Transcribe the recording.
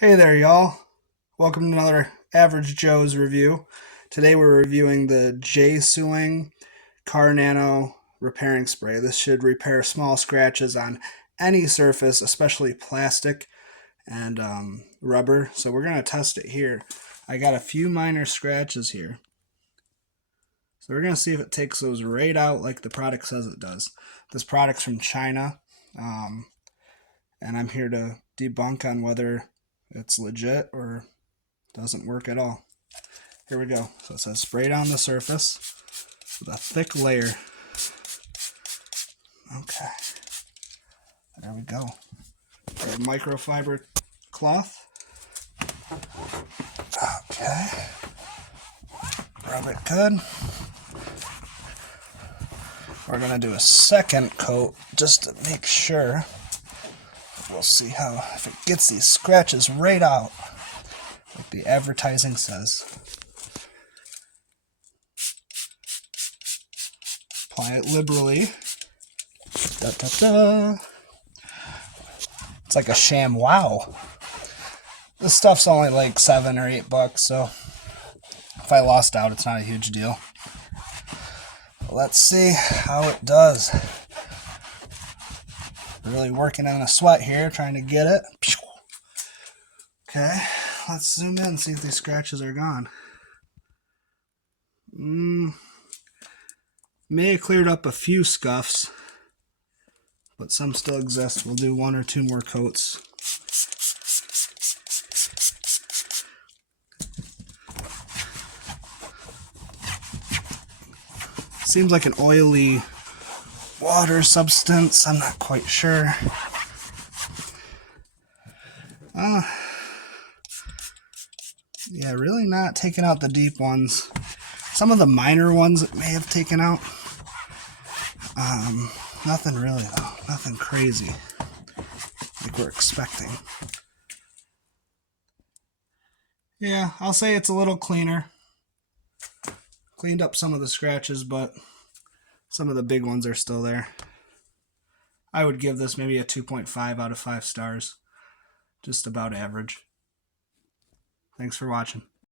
Hey there, y'all. Welcome to another Average Joe's review. Today we're reviewing the Jaysuing Car Nano repairing spray. This should repair small scratches on any surface, especially plastic and rubber. So we're going to test it here. I got a few minor scratches here. So we're going to see if it takes those right out like the product says it does. This product's from China, and I'm here to debunk on whether it's legit or doesn't work at all. Here we go. So it says spray down the surface with a thick layer. Okay. There we go. A microfiber cloth. Okay. Rub it good. We're going to do a second coat just to make sure. We'll see how, if it gets these scratches right out, like the advertising says. Apply it liberally. Da, da, da. It's like a sham wow. This stuff's only like $7 or $8, so if I lost out, it's not a huge deal. Let's see how it does. Really working in a sweat here, trying to get it. Okay, let's zoom in and see if these scratches are gone. May have cleared up a few scuffs, but some still exist. We'll do one or two more coats. Seems like an oily water substance. I'm not quite sure. Yeah, really not taking out the deep ones. Some of the minor ones it may have taken out. Nothing really though. Nothing crazy like we're expecting. Yeah, I'll say it's a little cleaner. Cleaned up some of the scratches, but some of the big ones are still there. I would give this maybe a 2.5 out of 5 stars. Just about average. Thanks for watching.